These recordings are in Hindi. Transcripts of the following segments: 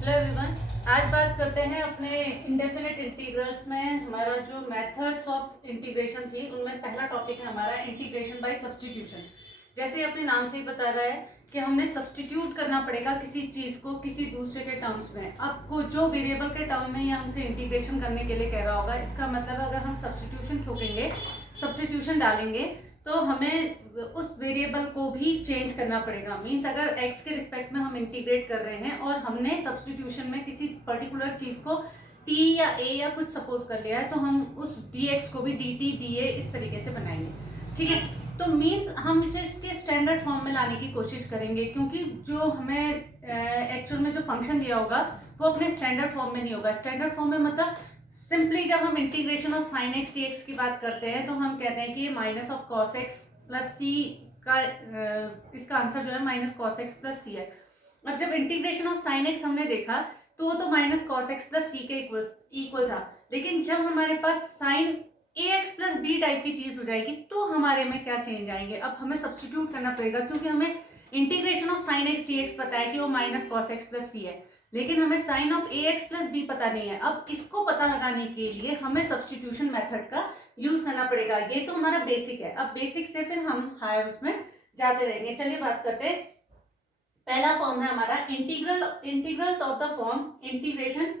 Hello everyone. आज बात करते हैं अपने इंडेफिनिट इंटीग्रल्स में हमारा जो मेथड्स ऑफ इंटीग्रेशन थी उनमें पहला टॉपिक है हमारा इंटीग्रेशन बाय सब्स्टिट्यूशन। जैसे अपने नाम से ही बता रहा है कि हमने सब्स्टिट्यूट करना पड़ेगा किसी चीज को किसी दूसरे के टर्म्स में। अब जो वेरिएबल के टर्म में ये हमसे इंटीग्रेशन करने के लिए कह रहा होगा, इसका मतलब अगर हम सब्स्टिट्यूशन ठोकेंगे, सब्स्टिट्यूशन डालेंगे तो हमें उस वेरिएबल को भी चेंज करना पड़ेगा। मींस अगर x के रिस्पेक्ट में हम इंटीग्रेट कर रहे हैं और हमने सब्स्टिट्यूशन में किसी पर्टिकुलर चीज को t या a या कुछ सपोज कर लिया है तो हम उस dx को भी dt dA इस तरीके से बनाएंगे। ठीक है, तो मींस हम इसे इसके स्टैंडर्ड फॉर्म में लाने की कोशिश करेंगे, क्योंकि जो हमें एक्चुअल में जो फंक्शन दिया होगा वो अपने स्टैंडर्ड फॉर्म में नहीं होगा। स्टैंडर्ड फॉर्म में मतलब सिंपली जब हम integration of sine x D x की बात करते हैं तो हम कहते हैं कि minus of cos x plus C का इसका आंसर जो है minus cos x plus C है। अब जब इंटीग्रेशन ऑफ साइन एक्स हमने देखा तो वो तो माइनस कॉस एक्स प्लस सी के इक्वल था, लेकिन जब हमारे पास साइन ए एक्स प्लस बी टाइप की चीज हो जाएगी तो हमारे में क्या चेंज आएंगे। अब हमें सब्स्टिट्यूट करना पड़ेगा, क्योंकि हमें integration of sine x D X पता है कि वो minus cos x plus C है, लेकिन हमें sine of A X plus B पता नहीं है। अब इसको पता लगाने के लिए हमें सब्स्टिट्यूशन मेथड का यूज करना पड़ेगा। ये तो हमारा बेसिक है। अब बेसिक से फिर हम हायर उसमें जाते रहेंगे। चलिए बात करते हैं। पहला फॉर्म है हमारा integrals of the form integration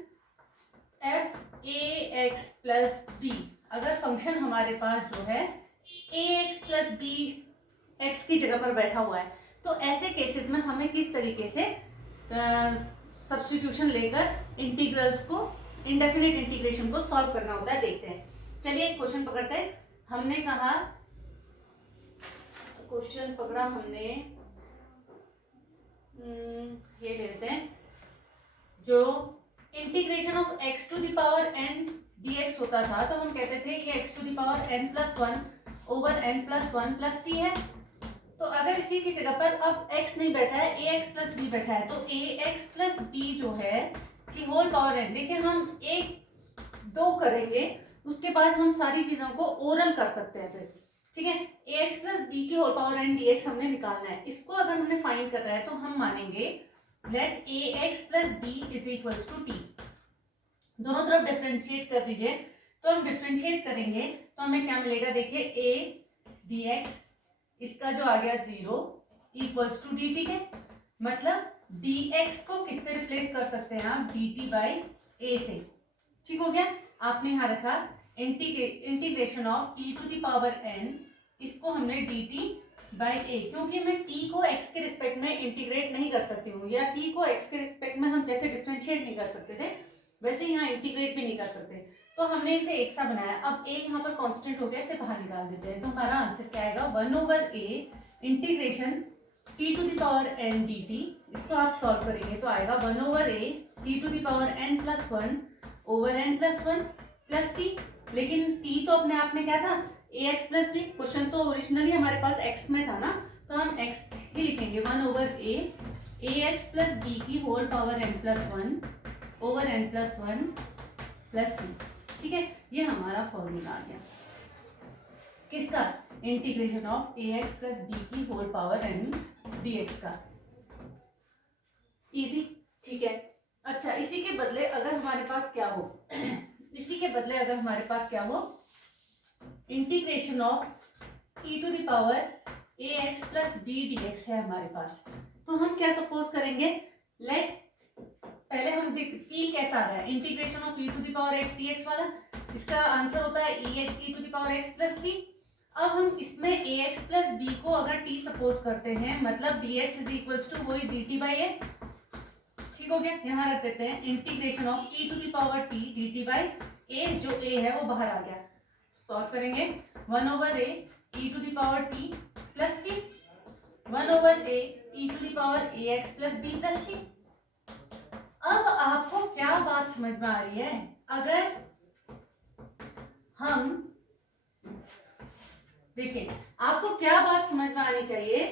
F A X plus B. अगर फंक्शन हमारे पास जो है A X plus B X की जगह पर बैठा हुआ है तो ऐसे केसेस में हमें किस तरीके से सब्स्टिट्यूशन लेकर इंटीग्रल्स को इंडेफिनिट इंटीग्रेशन को सॉल्व करना होता है, देखते हैं। चलिए एक क्वेश्चन पकड़ते हैं। हमने कहा क्वेश्चन पकड़ा हमने ये लेते हैं, जो integration of x to the power n dx होता था तो हम कहते थे ये x to the power n plus one over n plus one plus C है। तो अगर इसी की जगह पर अब x नहीं बैठा है, ax प्लस बी बैठा है, तो ax प्लस बी जो है कि होल पावर n, देखिए हम एक दो करेंगे उसके बाद हम सारी चीजों को ओरल कर सकते हैं फिर। ठीक है, ax प्लस बी की होल पावर n dx हमने निकालना है। इसको अगर हमने फाइंड करना है तो हम मानेंगे let ax plus B is equals to t। दोनों तरफ डिफरेंशिएट कर दीजिए। तो हम डिफरेंशिएट करेंगे तो हमें क्या मिलेगा, देखिए a dx इसका जो आ गया 0 इक्वल्स टू dt के, मतलब dx को किससे रिप्लेस कर सकते हैं आप, dt बाई a से। ठीक हो गया। आपने यहाँ रखा integration of t to the power n, इसको हमने dt बाई a, क्योंकि मैं t को x के रिस्पेक्ट में इंटीग्रेट नहीं कर सकती हूँ, या t को x के रिस्पेक्ट में हम जैसे डिफरेंशिएट नहीं कर सकते थे वैसे यहाँ इंटीग्रेट भी नहीं कर सकते, तो हमने इसे एक सा बनाया। अब a यहाँ पर कांस्टेंट हो गया, इसे बाहर निकाल देते हैं। तो हमारा आंसर क्या आएगा, 1 over a integration t to the power n dt। इसको आप सॉल्व करेंगे तो आएगा 1 over a t to the power n plus one over n plus one plus C. लेकिन t तो अपने आप में क्या था, ax प्लस बी। क्वेश्चन तो ओरिजिनली हमारे पास x में था ना, तो हम x ही लिखेंगे 1 over a ax plus B की whole power n plus one over n plus one plus C. ठीक है, ये हमारा फॉर्मूला आ गया किसका, integration of ax plus B की होल पावर n dx का। इजी, ठीक है। अच्छा, इसी के बदले अगर हमारे पास क्या हो इसी के बदले अगर हमारे पास क्या हो, integration of e to the power ax plus B dx है हमारे पास, तो हम क्या सपोज करेंगे, लेट पहले हम फील कैसा आ रहा है, integration of e to the power x dx वाला, इसका आंसर होता है e to the power x plus C. अब हम इसमें ax प्लस b को अगर t सपोज करते हैं, मतलब dx इज इक्वल्स टू वही dt बाई a। ठीक हो गया, यहाँ रख देते हैं integration of e to the power t dt by a, जो a है वो बाहर आ गया। सॉल्व करेंगे 1 over a e to the power t plus C, 1 over a e to the power ax plus b plus C. अब आपको क्या बात समझ में आ रही है, अगर हम देखिए आपको क्या बात समझ में आनी चाहिए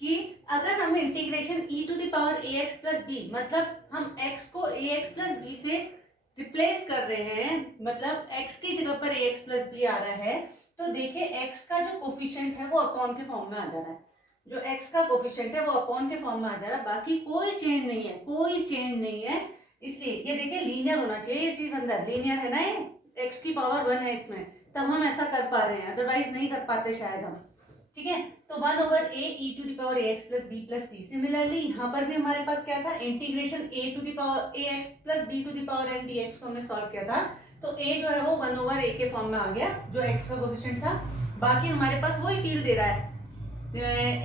कि अगर हम integration e to the power ax plus b, मतलब हम x को ax प्लस b से रिप्लेस कर रहे हैं, मतलब x की जगह पर ax प्लस b आ रहा है, तो देखिए x का जो कोफिशिएंट है वो अपॉन के फॉर्म में आ जा रहा है। जो x का कोफिशिएंट है वो अपॉन के फॉर्म में आ जा रहा है, बाकी कोई चेंज नहीं है, कोई चेंज नहीं है। इसलिए ये देखिए लीनियर होना चाहिए, ये चीज अंदर लीनियर है ना, ये x की पावर 1 है इसमें, तब हम ऐसा कर पा रहे हैं, अदरवाइज नहीं कर पाते शायद हम। ठीक है, तो 1/a e⁻x+b+c। सिमिलरली यहाँ पर भी हमारे पास क्या था, इंटीग्रेशन ax+b⁻n dx को हमने सॉल्व किया था, तो a जो है वो 1/a के फॉर्म में आ गया, जो x का कोफिशिएंट था। बाकी हमारे पास वही फील्ड दे रहा है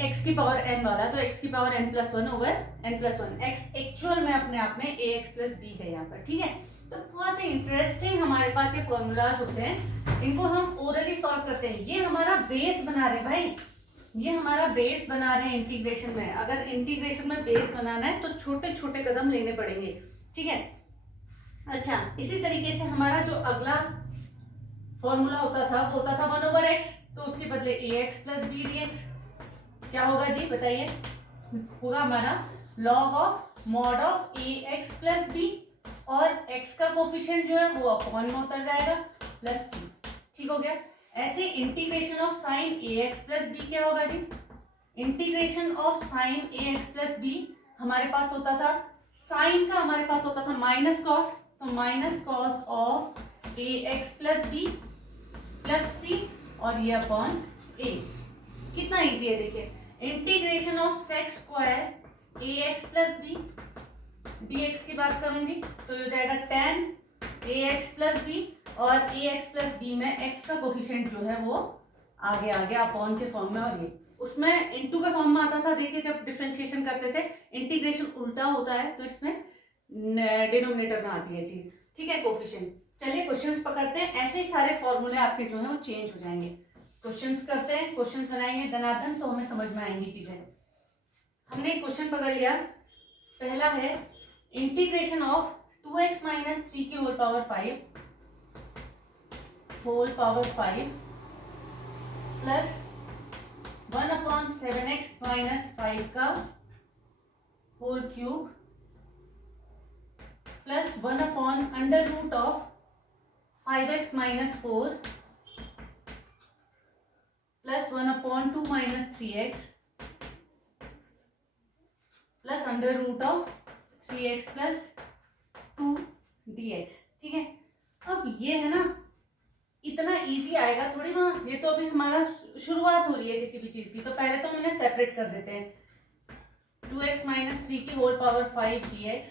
x की पावर n वाला, तो x की पावर n+1/n+1, x एक्चुअल में अपने आप में ax+b है यहाँ पर। ठीक है, तो बहुत ही इंटरेस्टिंग हमारे पास ये फॉर्मूलाज होते हैं, इनको हम ओरली सॉल्व करते हैं। ये हमारा बेस बना रहे भाई, ये हमारा बेस बना रहे हैं इंटीग्रेशन में। अगर इंटीग्रेशन में बेस बनाना है तो छोटे छोटे कदम लेने पड़ेंगे। ठीक है, अच्छा इसी तरीके से हमारा जो अगला फॉर्मूला होता था वो होता था 1/x, तो उसके बदले ax+b dx। क्या होगा जी बताइए, होगा हमारा log of mod of ax+b, और x का कोफिशिएंट जो है वो अपॉन में उतर जाएगा प्लस c। ठीक हो गया। ऐसे इंटीग्रेशन ऑफ साइन ax+b क्या होगा जी, इंटीग्रेशन ऑफ साइन ax+b हमारे पास होता था, साइन का हमारे पास होता था माइनस कॉस, तो minus cos of ax+b plus c, और ये अपॉन a। कितना इजी है देखिए, integration of sec square ax+b dx की बात करूंगी तो ये हो जाएगा tan ax+b, और ax+b में x का कोफिशिएंट जो है वो आगे अपॉन के फॉर्म में, और ये उसमें इनटू के फॉर्म में आता था। देखिए जब डिफरेंशिएशन करते थे, इंटीग्रेशन उल्टा होता है तो इसमें डिनोमिनेटर में आती है चीज। ठीक है, कोफिशिएंट। चलिए क्वेश्चंस पकड़ते हैं, ऐसे ही सारे फॉर्मूले आपके जो है वो चेंज हो जाएंगे। क्वेश्चंस करते हैं, क्वेश्चंस बनाएंगे दनादन, तो हमें समझ में आएंगी चीजें। हमने क्वेश्चन पकड़ लिया, पहला है इंटीग्रेशन ऑफ 2x - 3 की होल पावर 5 प्लस 1/7x - 5 का whole cube plus 1/√5x - 4 plus 1/2 - 3x plus √3x plus 2 dx। ठीक है, अब ये है ना, इतना इजी आएगा थोड़ी ना, ये तो अभी हमारा शुरुआत हो रही है किसी भी चीज की, तो पहले तो हम इन्हें सेपरेट कर देते हैं। 2x - 3 की whole power 5 dx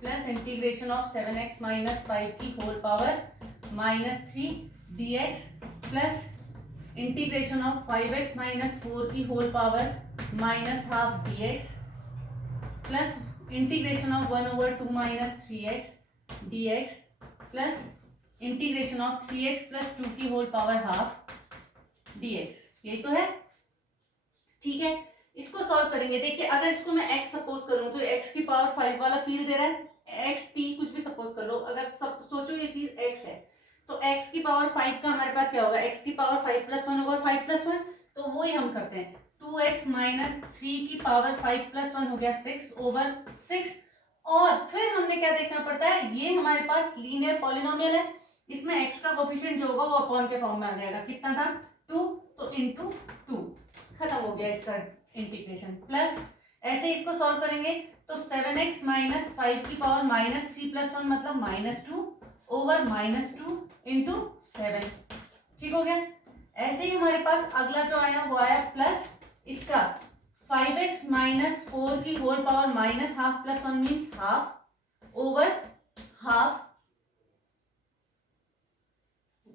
plus integration of 7x - 5 की whole power -3 dx plus integration of 5x - 4 की whole power -12 dx plus integration of 1/2 - 3x dx plus integration of 3x plus 2 की होल पावर हाफ dx। यही तो है। ठीक है, इसको सॉल्व करेंगे। देखिए अगर इसको मैं x सपोज करूं तो x की पावर 5 वाला फील्ड दे रहा है, x t कुछ भी सपोज कर लो। अगर सब सोचो ये चीज x है, तो x की पावर 5 का हमारे पास क्या होगा, x की पावर 5 + 1/5 + 1, तो वो ही हम करते हैं। 2x - 3 की पावर 5 + 1 हो गया 6/6, और फिर हमने क्या देखना पड़ता है, ये हमारे पास लीनियर पॉलिनोमियल है, इसमें x का कोफिशिएंट जो होगा वो अपॉन के फॉर्म में आ जाएगा। कितना था 2, तो इंटू 2, खत्म हो गया इसका इंटीग्रेशन। प्लस ऐसे इसको सॉल्व करेंगे तो 7x - 5 की पावर -3 + 1 मतलब -2/-2 इंटू 7। ठीक हो गया। ऐसे ही हमारे पास अगला जो आया वो आया प्लस इसका 5x - 4 की होल पावर -12 + 1 मीन्स हाफ/हाफ,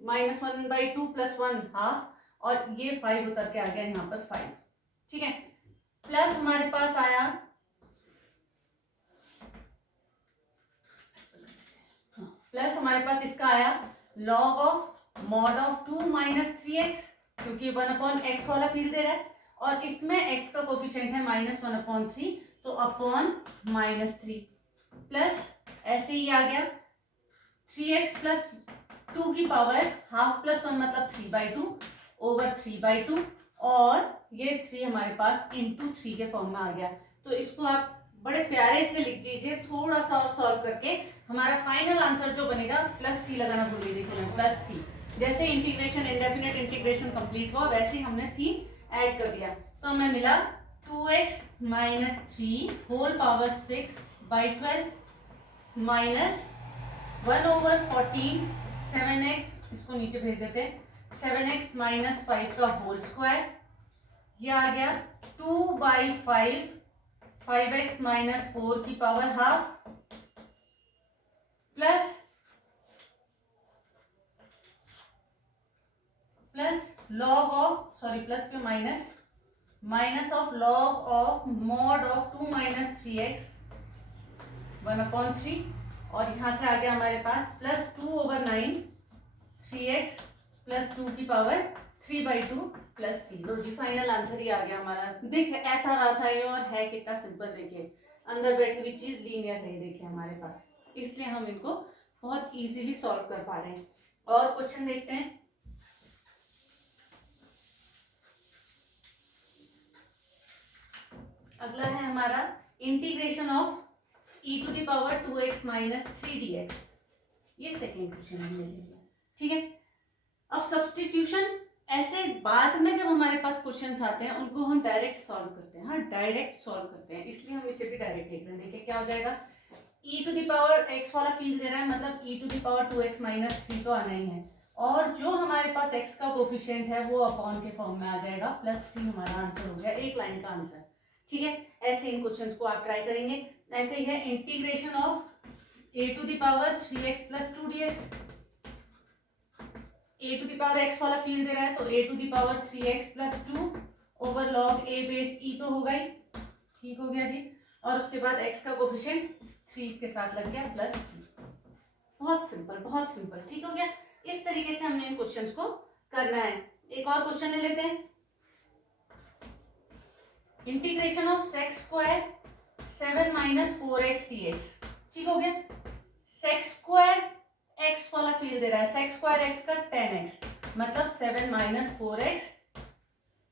-1/2 + 1 हाफ, और ये 5 उतर के आ गया यहाँ पर 5। ठीक है, प्लस हमारे पास आया इसका आया log of mod of 2 - 3x, क्योंकि 1/x वाला फील्ड दे रहा है, और इसमें x का कोफिशिएंट है -1/3, तो अपॉन -3 प्लस ऐसे ही आ गया 3x प्लस 2 की पावर हाफ प्लस 1 मतलब 3/2/3/2, और ये 3 हमारे पास इंटू 3 के फॉर्म में आ गया। तो इसको आप बड़े प्यारे से लिख दीजिए, थोड़ा सा और सॉल्व करके हमारा फाइनल आंसर जो बनेगा +c लगाना भूल गई। देखिए मैं +c, जैसे इंटीग्रेशन इंडेफिनेट इंटीग्रेशन कंप्लीट हुआ वैसे ही हमने c ऐड कर दिया, तो हमें मिला 2x - 3 whole power 6/12 minus 1/14 7x, इसको नीचे भेज देते हैं, 7x माइनस 5 का होल स्क्वायर, ये आ गया 2/5 5x माइनस 4 की power half plus log of, sorry plus पे minus of log of mod of 2 minus 3x 1/3, और यहां से आ गया हमारे पास प्लस 2/9 3x प्लस 2 की पावर 3/2 प्लस c। लो जी, फाइनल आंसर ही आ गया हमारा। देखिए ऐसा रहा था ये, और है कितना सिंपल। देखिए अंदर बैठी हुई चीज लीनियर है, देखिए हमारे पास, इसलिए हम इनको बहुत इजीली सॉल्व कर पा रहे हैं। और क्वेश्चन देखते हैं। अगला है हमारा integration of e to the power 2x minus 3dx। ये सेकेंड क्वेश्चन है मेरे लिए, ठीक है। अब सब्स्टिट्यूशन ऐसे बाद में जब हमारे पास क्वेश्चंस आते हैं उनको हम डायरेक्ट सॉल्व करते हैं। हाँ, डायरेक्ट सॉल्व करते हैं, इसलिए हम इसे भी डायरेक्ट लिख रहे हैं। देखिए क्या हो जाएगा, e to the power x वाला फील्ड दे रहा है, मतलब e to the power 2x minus 3 तो आना ही है, और जो हमारे पास x का कोफिशिएंट है वो अपॉन के फॉर्म में आ जाएगा, प्लस c हमारा आंसर हो गया, एक लाइन का आंसर, ठीक है। ऐसे इन क्वेश्चंस को आप ट्राई करेंगे। ऐसे ही है integration of a to the power 3x plus 2dx। a to the power x वाला फील्ड दे रहा है, तो a to the power 3x plus 2 over log a base e तो होगा ही, ठीक हो गया जी। और उसके बाद x का कोफिशिएंट 3 इसके साथ लग गया प्लस c। बहुत सिंपल, बहुत सिंपल, ठीक हो गया। इस तरीके से हमने इन क्वेश्चंस को करना है। एक और क्वेश्चन ले लेते हैं। Integration of sex square 7 minus 4x dx, ठीक हो गया। सेक्स स्क्वायर x वाला फील्ड दे रहा है, सेक्स स्क्वायर x का 10x, मतलब 7 माइनस 4x,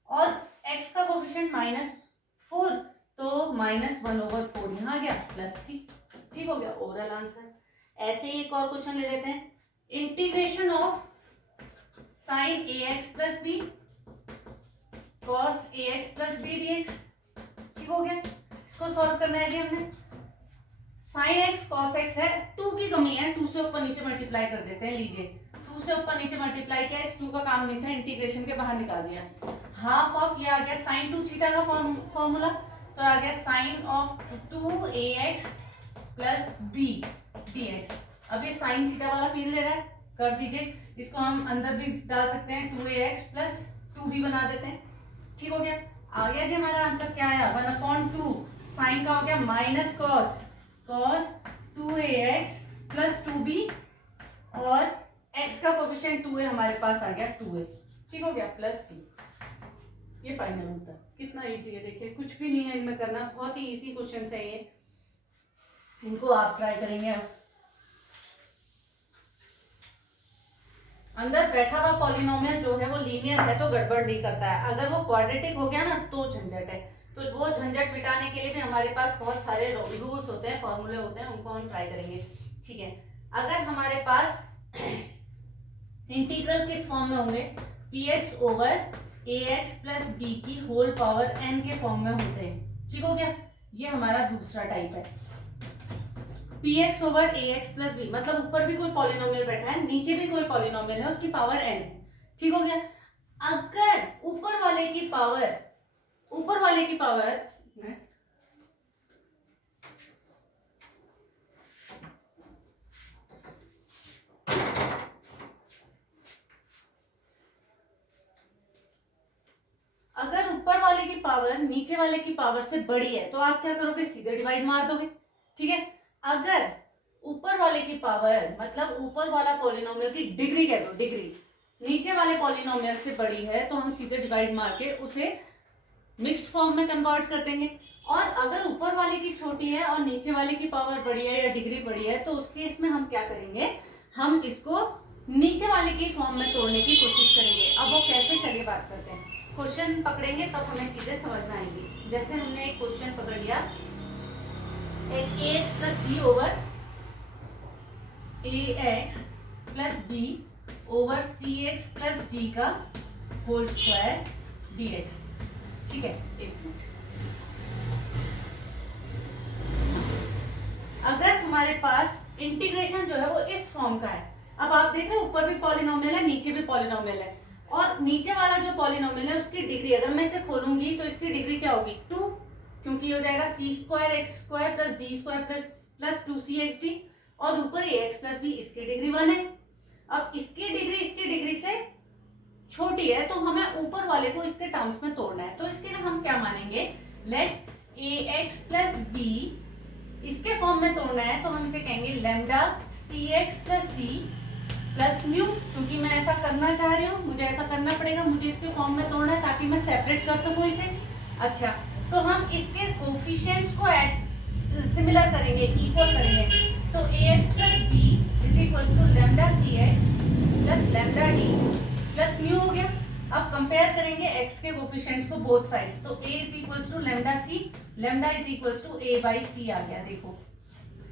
और x का कोफिशिएंट -4, तो -1/4 यहाँ आ गया प्लस c, ठीक हो गया, ओवरऑल आंसर। ऐसे ही एक और क्वेश्चन ले लेते हैं। Integration of sign ax plus b cos ax plus b dx, ठीक हो गया। इसको सॉल्व करना है जी हमने। sin x cos x है, 2 की कमी है, 2 से ऊपर नीचे मल्टीप्लाई कर देते हैं। लीजिए 2 से ऊपर नीचे मल्टीप्लाई किया, इस 2 का काम नहीं था, इंटीग्रेशन के बाहर निकाल दिया। हाफ ऑफ ये आ गया sin 2 थीटा का फॉर्मूला, तो आ गया sin of 2ax plus b dx। अब ये sin थीटा वाला फील्ड ले रहा है, कर दीजिए, इसको हम अंदर भी डाल सकते हैं, 2ax प्लस 2b बना देते हैं, ठीक हो गया। आ गया जी हमारा आंसर, क्या आया 1/2, साइन का हो गया minus cos 2ax plus 2b, और x का कोफिशिएंट 2a हमारे पास आ गया 2a, ठीक हो गया, प्लस c। ये फाइनल होता है। कितना इजी है, देखिए कुछ भी नहीं है इनमें करना, बहुत ही इजी क्वेश्चन है ये, इनको आप ट्राई करेंगे। अंदर बैठा हुआ पॉलिनोमियल जो है वो लीनियर है तो गड़बड़ नहीं करता है, अगर वो क्वाड्रेटिक हो गया ना तो झंझट है। तो वो झंझट मिटाने के लिए भी हमारे पास बहुत सारे रूल्स होते हैं, फॉर्मूले होते हैं, उनको हम ट्राई करेंगे, ठीक है। अगर हमारे पास इंटीग्रल किस फॉर्म में होंगे, px over ax plus b की होल पावर n के फॉर्म में होते हैं, ठीक हो गया। ये हमारा दूसरा टाइप है, px over ax plus b, मतलब ऊपर भी कोई पॉलिनोमियल बैठा है, नीचे भी कोई पॉलिनोमियल है, उसकी पावर n है, ठीक हो गया। अगर ऊपर वाले की पावर अगर ऊपर वाले की पावर नीचे वाले की पावर से बड़ी है तो आप क्या करोगे, सीधे डिवाइड मार दोगे, ठीक है। अगर ऊपर वाले की पावर, मतलब ऊपर वाला पॉलिनोमियल की डिग्री कह दो, डिग्री नीचे वाले पॉलिनोमियल से बड़ी है तो हम सीधे डिवाइड मार के उसे मिक्स्ड फॉर्म में कन्वर्ट कर देंगे। और अगर ऊपर वाले की छोटी है और नीचे वाले की पावर बड़ी है या डिग्री बड़ी है तो उस केस में हम क्या करेंगे, हम इसको नीचे वाले की फॉर्म में तोड़ने की कोशिश करेंगे। अब वो कैसे, चलिए बात करते हैं। क्वेश्चन पकड़ेंगे तब हमें चीजें समझ में आएंगी। जैसे हमने एक क्वेश्चन पकड़ लिया, ax plus b over ax plus b over cx plus d का होल स्क्वायर dx, ठीक है। एक मिनट, अगर हमारे पास इंटीग्रेशन जो है वो इस फॉर्म का है, अब आप देख रहे हो ऊपर भी पॉलिनोमियल है, नीचे भी पॉलिनोमियल है, और नीचे वाला जो पॉलिनोमियल है उसकी डिग्री अगर मैं इसे खोलूंगी तो इसकी डिग्री क्या होगी 2, क्योंकि हो जाएगा C square X square plus D square plus 2cxd, और ऊपर ax प्लस बी, इसकी डिग्री 1 है। अब इसकी डिग्री से छोटी है तो हमें ऊपर वाले को इसके टर्म्स में तोड़ना है, तो इसके लिए हम क्या मानेंगे, लेट ax प्लस बी इसके फॉर्म में तोड़ना है, तो हम इसे कहेंगे lambda cx plus D plus mu, क्योंकि मैं ऐसा करना चाह रही हूँ, मुझे ऐसा करना पड़ेगा, मुझे इसके फॉर्म में तोड़ना है ताकि मैं सेपरेट कर सकूँ इसे। अच्छा, तो हम इसके कोफिशिएंट्स को सिमिलर करेंगे, इक्वल करेंगे, तो ax plus B is equals to lambda cx plus lambda D plus mu हो गया। अब कंपेयर करेंगे x के कोफिशिएंट्स को बोथ साइड्स, तो a is equals to lambda c, lambda is equals to a by c आ गया। देखो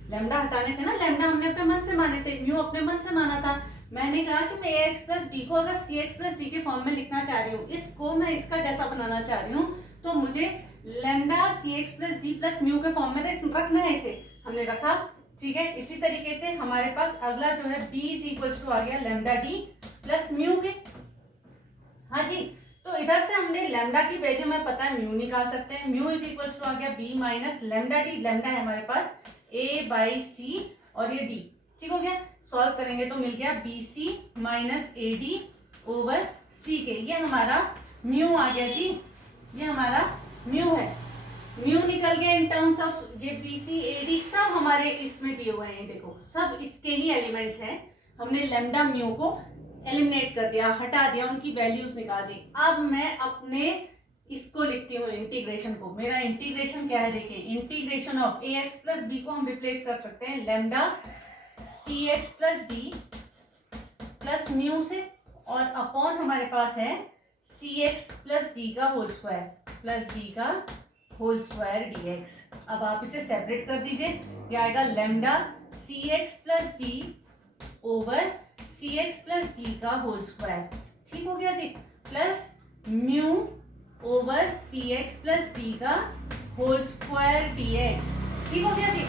लैम्डा हटाने थे ना, लैम्डा हमने अपने मन से माने थे, म्यू अपने मन से माना था। मैंने कहा कि मैं ax प्लस बी को अगर cx प्लस डी के फॉर्म में लिखना चाह रही हूँ, इसको मैं इसका जैसा बनाना चाह रही हूँ, तो मुझे lambda cx plus D plus mu के फॉर्म में रखना है, इसे हमने रखा। ठीक है, इसी तरीके से हमारे पास अगला जो है b इज इक्वल्स टू आ गया लैम्डा डी प्लस म्यू के। हाँ जी, तो इधर से हमने लैम्डा की वैल्यू में पता है म्यू निकाल सकते हैं, म्यू इज इक्वल्स टू आ गया b minus lambda D, lambda है हमारे पास a बाई सी और ये d, ठीक हो गया। सॉल्व करेंगे तो मिल गया B C minus A D over C के, ये हमारा म्यू आ गया जी, ये हमारा म्यू है। म्यू निकल गया इन टर्म्स ऑफ ये बी सी ए डी, सब हमारे इसमें दिए हुए हैं, देखो सब इसके ही एलिमेंट्स हैं। हमने लैम्डा म्यू को एलिमिनेट कर दिया, हटा दिया, उनकी वैल्यूज निकाल दी। अब मैं अपने इसको लिखती हूँ इंटीग्रेशन को, मेरा इंटीग्रेशन क्या है देखिए, integration of A X plus B को हम रिप्लेस कर सकते हैं lambda C X plus D plus mu से, और अपॉन हमारे पास है सी एक्स प्लस डी का होल स्क्वायर प्लस डी का होल स्क्वायर डी एक्स। अब आप इसे सेपरेट कर दीजिए, ये आएगा lambda C X plus D over C X plus D का होल स्क्वायर, ठीक हो गया जी, plus mu over C X plus D का होल स्क्वायर डी एक्स, ठीक हो गया जी।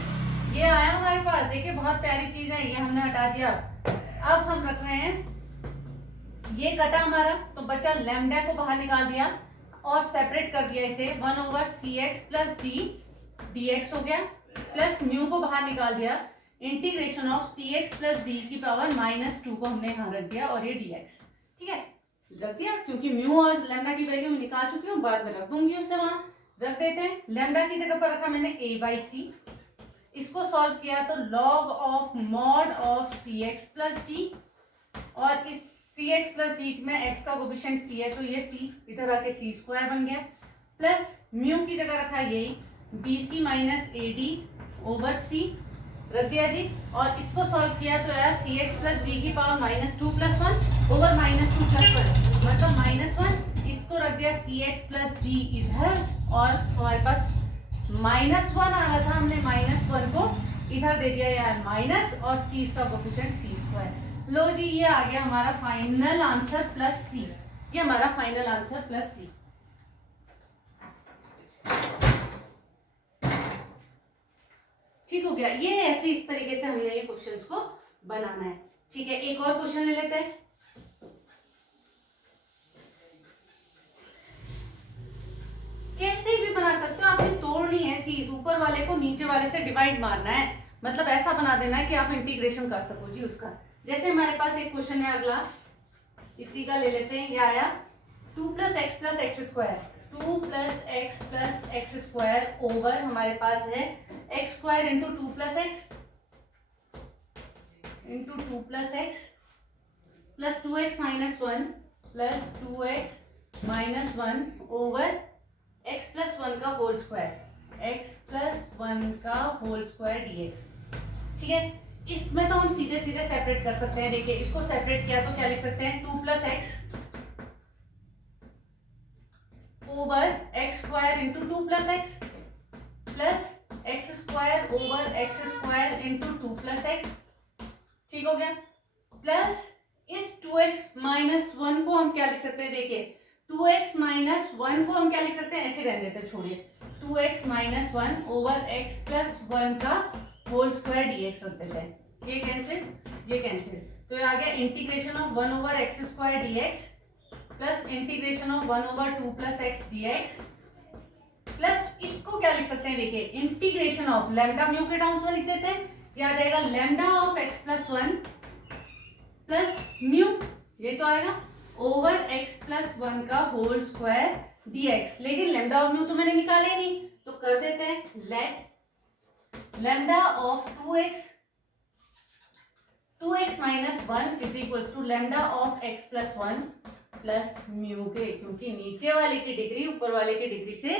ये आया हमारे पास, देखिए बहुत प्यारी चीज है, ये हमने हटा दिया। अब हम रख रहे हैं, ये कटा हमारा तो बचा लैम्डा को बाहर निकाल दिया और सेपरेट कर दिया इसे 1 over C X plus D D X हो गया, प्लस म्यू को बाहर निकाल दिया, integration of C X plus D की पावर -2 को हमने यहाँ रख दिया, और ये डी एक्स, ठीक है रख दिया, क्योंकि म्यू और लैम्डा की वैल्यू मैं निकाल चुकी हूँ, बाद में रख दूंगी उसे, वहां रख देते हैं। लैम्डा की जगह पर रखा मैंने a बाई सी, इसको सॉल्व किया तो log of mod of C X plus D, और इस सी एक्स प्लस डी में x का कोफिशिएंट c है तो ये c इधर आके c स्क्वायर बन गया, प्लस म्यू की जगह रखा यही B C minus A D over c रख दिया जी, और इसको सॉल्व किया तो आया सी एक्स प्लस डी की पावर -2 प्लस 1 ओवर -2 प्लस 1 मतलब -1, इसको रख दिया सी एक्स प्लस डी इधर, और हमारे पास -1 आ रहा था, हमने -1 को इधर दे दिया यार माइनस, और c इसका कोफिशिएंट c स्क्वायर। लो जी, ये आ गया हमारा फाइनल आंसर प्लस c, ये हमारा फाइनल आंसर प्लस c। ठीक हो गया, ये ऐसे इस तरीके से हमने ये क्वेश्चंस को बनाना है। ठीक है, एक और क्वेश्चन ले लेते हैं। कैसे भी बना सकते हो, आपने तोड़नी है चीज, ऊपर वाले को नीचे वाले से डिवाइड मारना है, मतलब ऐसा बना देना है कि आप इंटीग्रेशन कर सको जी उसका। जैसे हमारे पास एक क्वेश्चन है अगला, इसी का ले लेते हैं, ये आया 2 plus x square, 2 plus x square over हमारे पास है x square into 2 plus x into 2 plus x plus 2x minus 1 plus 2x minus 1 over x plus 1 का होल स्क्वायर, x प्लस 1 का होल स्क्वायर dx। ठीक है, इसमें तो हम सीधे सीधे सेपरेट कर सकते हैं। देखिए इसको सेपरेट किया तो क्या लिख सकते हैं, 2 plus x over x square into 2 plus x plus x square over x square into 2 plus x, ठीक हो गया, प्लस इस 2x माइनस 1 को हम क्या लिख सकते हैं, देखिए 2x माइनस 1 को हम क्या लिख सकते हैं, ऐसे रहने देते, छोड़िए 2x minus 1 over x plus 1 का होल स्क्वायर dx रख देते हैं, ये कैंसिल, ये कैंसिल, तो ये आ गया integration of 1 over x square dx plus integration of 1 over 2 plus x dx plus इसको क्या लिख सकते हैं, देखिए इंटीग्रेशन ऑफ लैम्डा म्यू के टर्म्स में लिख देते हैं, ये आ जाएगा lambda of X plus 1 plus mu, ये तो आएगा ओवर एक्स प्लस 1 का होल स्क्वायर dx, लेकिन लैम्डा और म्यू तो मैंने निकाले नहीं, तो कर देते हैं late lambda of 2x minus 1 is equals to lambda of X plus 1 plus mu के, क्योंकि नीचे वाले की डिग्री ऊपर वाले की डिग्री से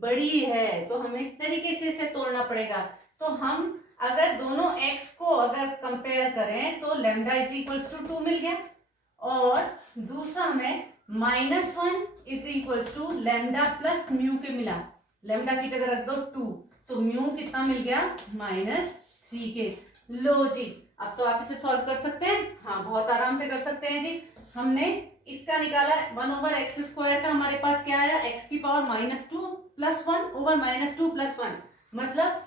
बड़ी है तो हमें इस तरीके से इसे तोड़ना पड़ेगा। तो हम अगर दोनों x को अगर कंपेयर करें तो लैम्डा इज इक्वल्स टू 2 मिल गया, और दूसरा हमें -1 is equals to lambda plus mu के मिला, लैम्डा की जगह रख दो 2, तो म्यू कितना मिल गया -3 के। लो जी, अब तो आप इसे सॉल्व कर सकते हैं, हाँ बहुत आराम से कर सकते हैं जी। हमने इसका निकाला 1 ओवर एक्स स्क्वायर का, हमारे पास क्या आया x की पावर -2 प्लस 1 ओवर -2 प्लस 1, मतलब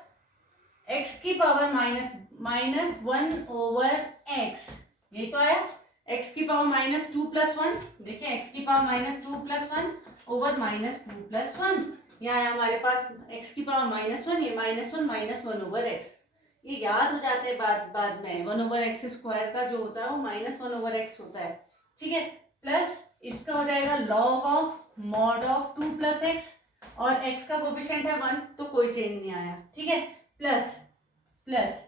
x की पावर -1 ओवर x, यही तो आया x की पावर -2 प्लस 1, देखिए x की पावर -2 प्लस 1 ओवर -2 प्लस 1, यहाँ आया हमारे पास x की पावर -1, ये -1 ओवर x, ये याद हो जाते हैं बाद में, 1 ओवर एक्स स्क्वायर का जो होता है वो -1 ओवर एक्स होता है, ठीक है। प्लस इसका हो जाएगा log of mod of 2 plus x, और x का कोफिशिएंट है 1 तो कोई चेंज नहीं आया, ठीक है। प्लस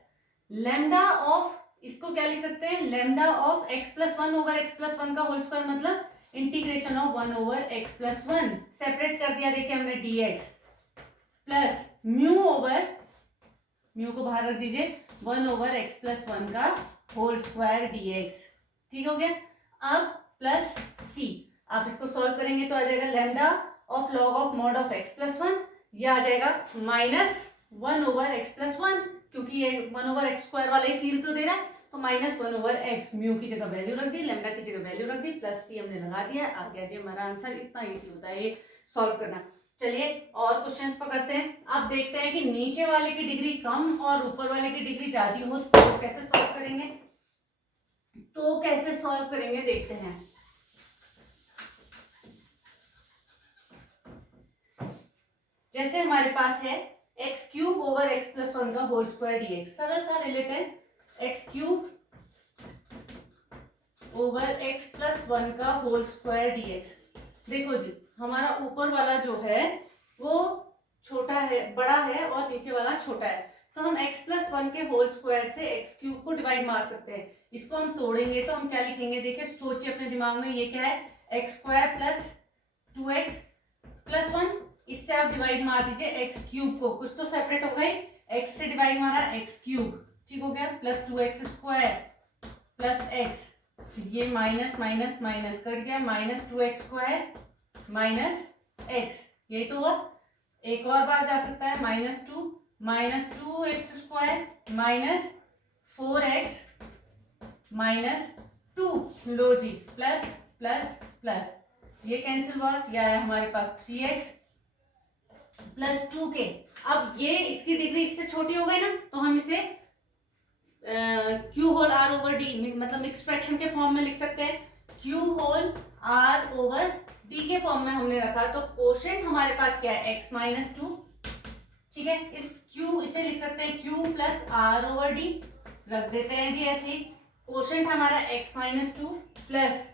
लैम्डा ऑफ, इसको क्या लिख सकते हैं, lambda of x plus 1 over x plus 1 का होल स्क्वायर, मतलब integration of 1 over x plus 1, separate कर दिया देखिए हमने dx, plus mu over, mu को बाहर रख दीजिए, 1 ओवर एक्स प्लस 1 का होल स्क्वायर dx, ठीक हो गया। अब प्लस c, आप इसको सॉल्व करेंगे तो आ जाएगा lambda of log of mod of x plus 1, यह आ जाएगा -1 ओवर x प्लस 1, क्योंकि ये 1 ओवर एक्स स्क्वायर वाला ही फील्ड तो दे रहा है, तो -1 ओवर x, म्यू की जगह वैल्यू रख दी, लैम्डा की जगह वैल्यू रख दी, प्लस c हमने लगा दिया, आ गया जी हमारा आंसर। इतना इजी होता है ये सॉल्व करना। चलिए और क्वेश्चंस पकड़ते हैं। अब देखते हैं कि नीचे वाले की डिग्री कम और ऊपर वाले की डिग्री ज्यादा हो तो कैसे सॉल्व करेंगे, देखते हैं। जैसे हमारे पास है x cube over x plus 1 का होल स्क्वायर dx, सरल सा ले लेते हैं, x cube over x plus 1 का होल स्क्वायर dx। देखो जी, हमारा ऊपर वाला जो है वो छोटा है, बड़ा है, और नीचे वाला छोटा है, तो हम x प्लस 1 के होल स्क्वायर से एक्स क्यूब को डिवाइड मार सकते हैं। इसको हम तोड़ेंगे तो हम क्या लिखेंगे, देखिए सोचिए अपने दिमाग में, ये क्या है, x square plus 2x plus 1, इससे आप डिवाइड मार दीजिए एक्स क्यूब को, कुछ तो सेपरेट हो गई, x से डिवाइड मारा एक्स क्यूब, ठीक हो गया, plus 2x square plus x, ये माइनस माइनस माइनस कट गया, -2x स्क्वायर माइनस x, यही तो हुआ। एक और बार जा सकता है, -2x square minus 4x minus 2, लो जी, प्लस प्लस प्लस, ये कैंसिल हुआ, यह आया हमारे पास 3x प्लस 2k। अब ये इसकी डिग्री इससे छोटी हो गई ना, तो हम इसे q whole r over d, मतलब मिक्स फ्रैक्शन के फॉर्म में लिख सकते हैं, q whole r over d के फॉर्म में हमने रखा, तो कोशेंट हमारे पास क्या है, x माइनस 2, ठीक है। इस q, इसे लिख सकते हैं q plus r over d, रख देते हैं जी ऐसे ही। कोशेंट हमारा x माइनस 2 प्लस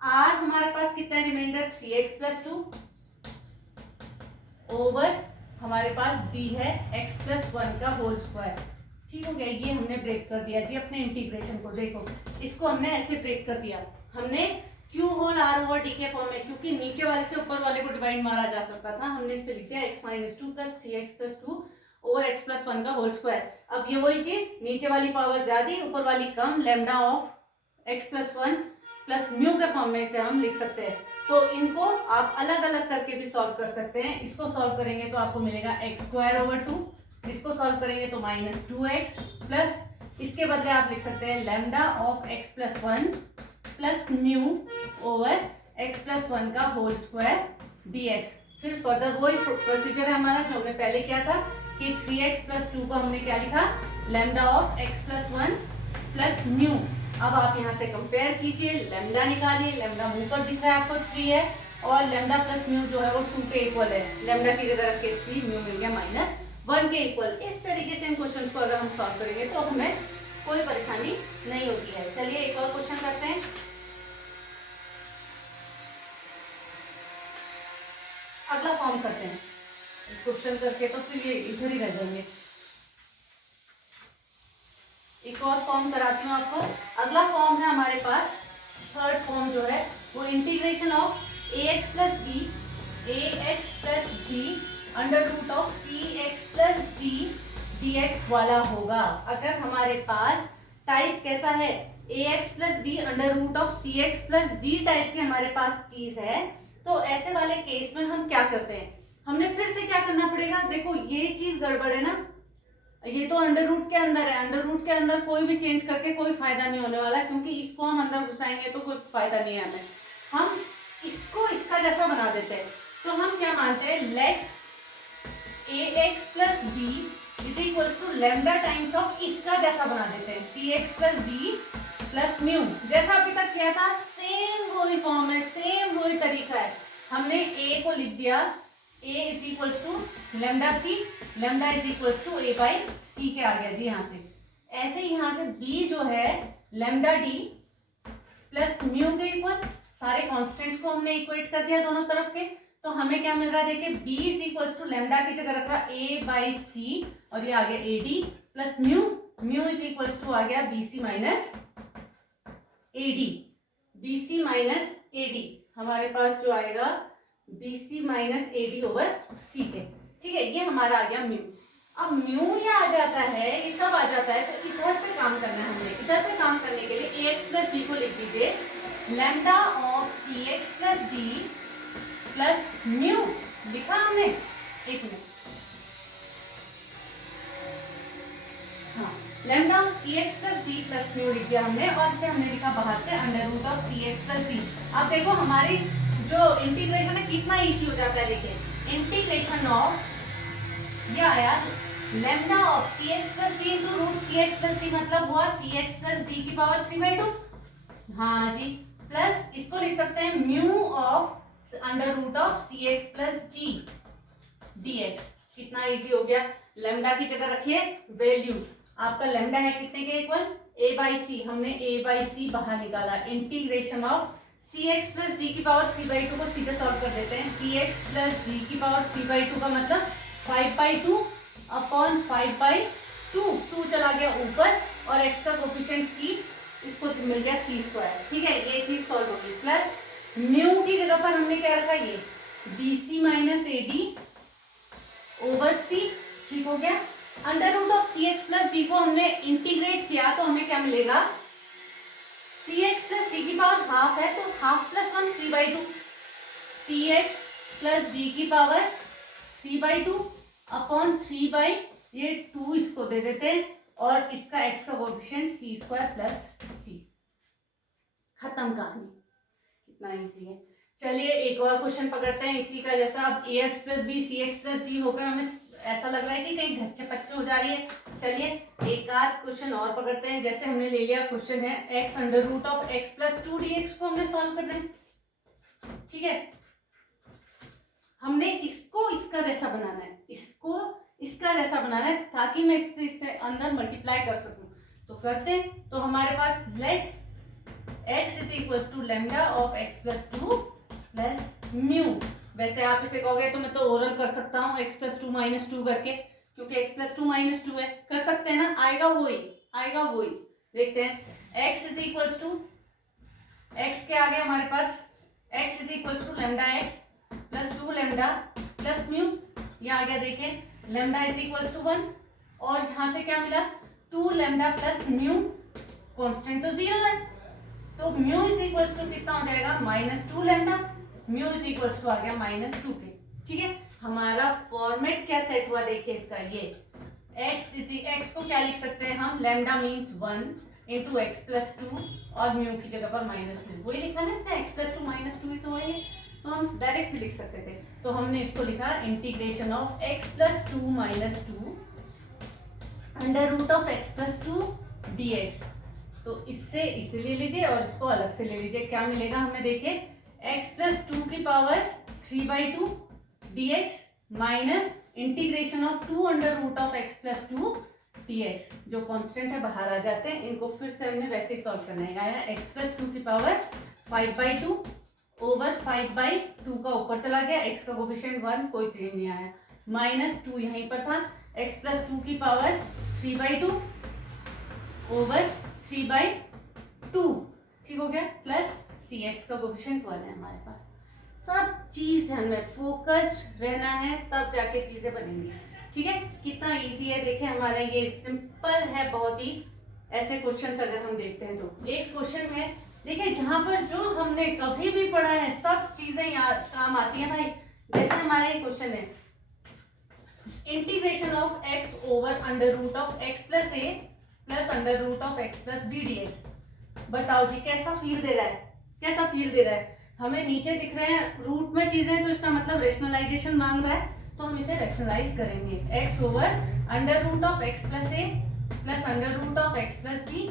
r हमारे पास कितना है रिमाइंडर, 3x प्लस 2 ओवर हमारे पास d है x प्लस 1 का होल स्क्वायर, ठीक हो गया। ये हमने ब्रेक कर दिया जी अपने इंटीग्रेशन को, देखो इसको हमने ऐसे ब्रेक कर दिया, हमने q whole r over d के फॉर्म में, क्योंकि नीचे वाले से ऊपर वाले को डिवाइड मारा जा सकता था, हमने इसे लिख दिया x minus 2 plus 3x plus 2 over x plus 1 का होल स्क्वायर। अब ये वही चीज, नीचे वाली पावर ज्यादा ऊपर वाली कम, lambda of x plus 1 plus mu के फॉर्म में इसे हम लिख सकते हैं। तो इनको आप अलग अलग करके भी सॉल्व कर सकते हैं। इसको सॉल्व करेंगे तो आपको मिलेगा एक्स स्क्वायर ओवर 2, इसको सॉल्व करेंगे तो -2x प्लस, इसके बदले आप लिख सकते हैं lambda of x plus 1 plus mu over x plus 1 का होल स्क्वायर dx। फिर फर्दर वही प्रोसीजर है हमारा जो हमने पहले किया था कि 3x प्लस 2 को हमने क्या लिखा, lambda of x plus 1 plus mu. अब आप यहाँ से कंपेयर कीजिए, लैम्डा निकालिए, लैम्डा मुंह पर दिख रहा है आपको 3 है, और लैम्डा प्लस म्यू जो है वो 2 के इक्वल है, लैम्डा की जगह रख के 3, म्यू मिल गया -1 के इक्वल। इस तरीके से इन क्वेश्चन को अगर हम सॉल्व करेंगे तो हमें कोई परेशानी नहीं होती है। चलिए एक और क्वेश्चन करते हैं। अगला फॉर्म करते हैं, क्वेश्चन करके तो फिर ये इधर ही रह जाएंगे। एक और फॉर्म कराती हूँ आपको। अगला फॉर्म है हमारे पास, थर्ड फॉर्म जो है वो integration of ax plus B under root of cx plus D dx वाला होगा। अगर हमारे पास टाइप कैसा है, ax plus B under root of cx plus D type की हमारे पास चीज है, तो ऐसे वाले केस में हम क्या करते हैं, हमने फिर से क्या करना पड़ेगा। देखो ये चीज गड़बड़ है ना, ये तो अंडर रूट के अंदर है, अंडर रूट के अंदर कोई भी चेंज करके कोई फायदा नहीं होने वाला, क्योंकि इसको हम अंदर घुसाएंगे तो कोई फायदा नहीं है हमें। हम इसको इसका जैसा बना देते हैं, तो हम क्या मानते हैं, let ax plus B is equals to lambda times of इसका जैसा बना देते हैं, cx plus D plus mu. जैसा अभी तक किया था सेम वही फॉर्म है, सेम वही तरीका है। हमने a को लिख दिया a is equals to lambda C, lambda is equals to a by C के आ गया जी यहाँ से। ऐसे ही यहाँ से b जो है लैम्डा डी प्लस म्यू के इक्वल, सारे कॉन्स्टेंट्स को हमने इक्वेट कर दिया दोनों तरफ के, तो हमें क्या मिल रहा है, देखिए b is equals to lambda की जगह रखा a बाई सी, और ये आ गया A D plus mu, mu is equals to आ गया B C minus A D, B C minus A D हमारे पास जो आएगा B C minus A D over C के। ठीक है, ये हमारा आ गया म्यू। अब म्यू ये आ जाता है, ये सब आ जाता है, तो इधर पे काम करना है हमने। इधर पे काम करने के लिए ax प्लस बी को लिख दीजिए lambda of cx plus D plus mu, लिखा हमने, एक मिनट, हाँ, lambda of cx plus D plus mu लिख दिया हमने, और इसे हमने लिखा बाहर से under root of cx plus d. अब देखो हमारी जो इंटीग्रेशन है कितना इजी हो जाता है, देखिए इंटीग्रेशन ऑफ, ये आया lambda of cx plus d into root cx plus d, मतलब हुआ cx प्लस डी की पावर 3/2, हाँ जी, प्लस इसको लिख सकते हैं mu of under root of cx plus D dx। कितना इजी हो गया, लैम्डा की जगह रखिए वैल्यू, आपका लैम्डा है कितने के इक्वल, a बाई सी, हमने a बाई सी बाहर निकाला, integration of cx plus D की पावर 3/2 को सीधे सॉल्व कर देते हैं, cx प्लस डी की पावर 3/2 का मतलब 5/2 अपॉन 5/2, 2 चला गया ऊपर, और x का कोफिशिएंट c, इसको मिल गया c स्क्वायर। ठीक है, ये चीज सॉल्व होगी, प्लस म्यू की जगह पर हमने क्या रखा, ये B C minus A D over C, ठीक हो गया। Under root of cx plus D को हमने इंटीग्रेट किया, तो हमें क्या मिलेगा, cx प्लस डी की पावर हाफ है, तो half plus 1 3/2, cx plus D की पावर 3/2 अपॉन 3 बाई ये 2 इसको दे देते हैं, और इसका x का coefficient c square plus c, खत्म कहानी। कितना इजी है। चलिए एक और क्वेश्चन पकड़ते हैं इसी का जैसा। अब ax plus b cx plus d होकर हमें ऐसा लग रहा है कि कहीं घच्चे पच्चे हो जा रही है। चलिए एक आध क्वेश्चन और पकड़ते हैं। जैसे हमने ले लिया क्वेश्चन है x under root of x plus 2 dx को हमने सॉल्व करना है। ठीक है, हमने इसको इसका जैसा बनाना है, इसको इसका जैसा बनाना है, ताकि मैं इससे अंदर मल्टीप्लाई कर सकूं। तो करते हैं, तो हमारे पास let x is equal to lambda of x plus 2 plus mu. वैसे आप इसे कहोगे तो मैं तो ओरल कर सकता हूँ x प्लस 2 माइनस 2 करके, क्योंकि x प्लस 2 माइनस 2 है, कर सकते हैं ना, आएगा वही आएगा वही। देखते हैं x is equal to, x के आगे हमारे पास x is equal to lambda x plus 2 lambda plus mu, ये आ गया। देखिए लैम्डा इज इक्वल टू 1, और यहाँ से क्या मिला 2 लैम्डा प्लस म्यू, कॉन्स्टेंट तो 0 है, तो म्यू इज इक्वल टू कितना हो जाएगा -2 lambda, mu is equal to आ गया -2 के। ठीक है, हमारा फॉर्मेट क्या सेट हुआ, देखिए इसका, ये x को क्या लिख सकते हैं हम, lambda means 1 into x plus 2 और म्यू की जगह पर -2, वही लिखा ना इसने, x प्लस 2 -2 ही तो वही है। तो हम डायरेक्ट भी लिख सकते थे। तो हमने इसको लिखा integration of x plus 2 minus 2 under root of x plus 2 dx। तो इससे इसे ले लीजिए और इसको अलग से ले लीजिए, क्या मिलेगा हमें देखिए, x प्लस 2 की power 3/2 dx minus integration of 2 under root of x plus 2 dx। जो कांस्टेंट है बाहर आ जाते हैं, इनको फिर से हमने वैसे ही सॉल्व करना है। आया x प्लस 2 की पावर 5/2 ओवर 5/2 का ऊपर चला गया, x का कोफिशिएंट 1, कोई चेंज नहीं आया, माइनस 2 यहीं पर था, x प्लस 2 की पावर 3/2 ओवर 3/2, ठीक हो गया, प्लस सी एक्स का कोफिशिएंट 1 है हमारे पास। सब चीज ध्यान में फोकस्ड रहना है, तब जाके चीजें बनेंगी। ठीक है, कितना इजी है देखिए, हमारा ये सिंपल है बहुत ही। ऐसे क्वेश्चंस अगर हम देखते हैं तो एक क्वेश्चन है देखिए, जहां पर जो हमने कभी भी पढ़ा है सब चीजें याद काम आती हैं भाई। जैसे हमारा ये क्वेश्चन है integration of x over under root of x plus a plus under root of x plus b d x. बताओ जी कैसा फील दे रहा है, कैसा फील दे रहा है? हमें नीचे दिख रहे हैं रूट में चीजें, तो इसका मतलब रेशनलाइजेशन मांग रहा है, तो हम इसे रेशनलाइज करेंगे। x over under root of x plus a plus under root of x plus b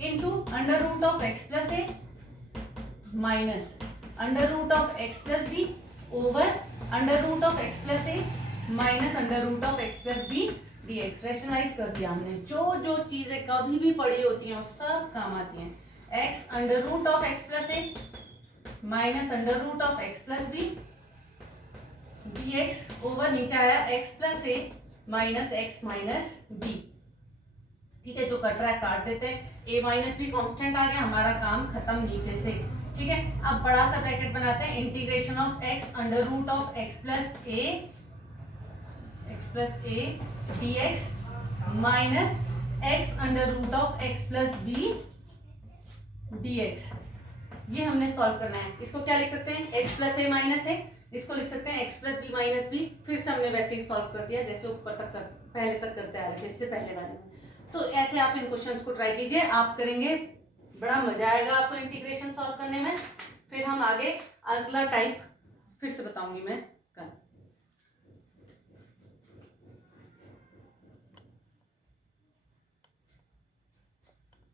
into under root of x plus a minus under root of x plus b over under root of x plus a minus under root of x plus B dx। Rationalise कर दिया हमने। जो जो चीजें कभी भी पढ़ी होती हैं वो सब काम आती हैं। x under root of x plus a minus under root of x plus B dx over नीचे आया x plus a minus x minus b. ठीक है, जो कट रहा है काट देते हैं, a माइनस बी कॉन्स्टेंट आ गया, हमारा काम खत्म नीचे से। ठीक है, अब बड़ा सा ब्रैकेट बनाते हैं, integration of x under root of x plus a dx minus x under root of x plus B dx। ये हमने सॉल्व करना है। इसको क्या लिख सकते हैं, x plus a minus a, इसको लिख सकते हैं x plus b minus b. फिर से हमने वैसे ही सॉल्व कर दिया जैसे ऊपर तक पहले तक करते आ रहे थे, इससे पहले वाले में। तो ऐसे आप इन क्वेश्चंस को ट्राई कीजिए, आप करेंगे बड़ा मजा आएगा आपको इंटीग्रेशन सॉल्व करने में। फिर हम आगे अगला टाइप फिर से बताऊंगी मैं।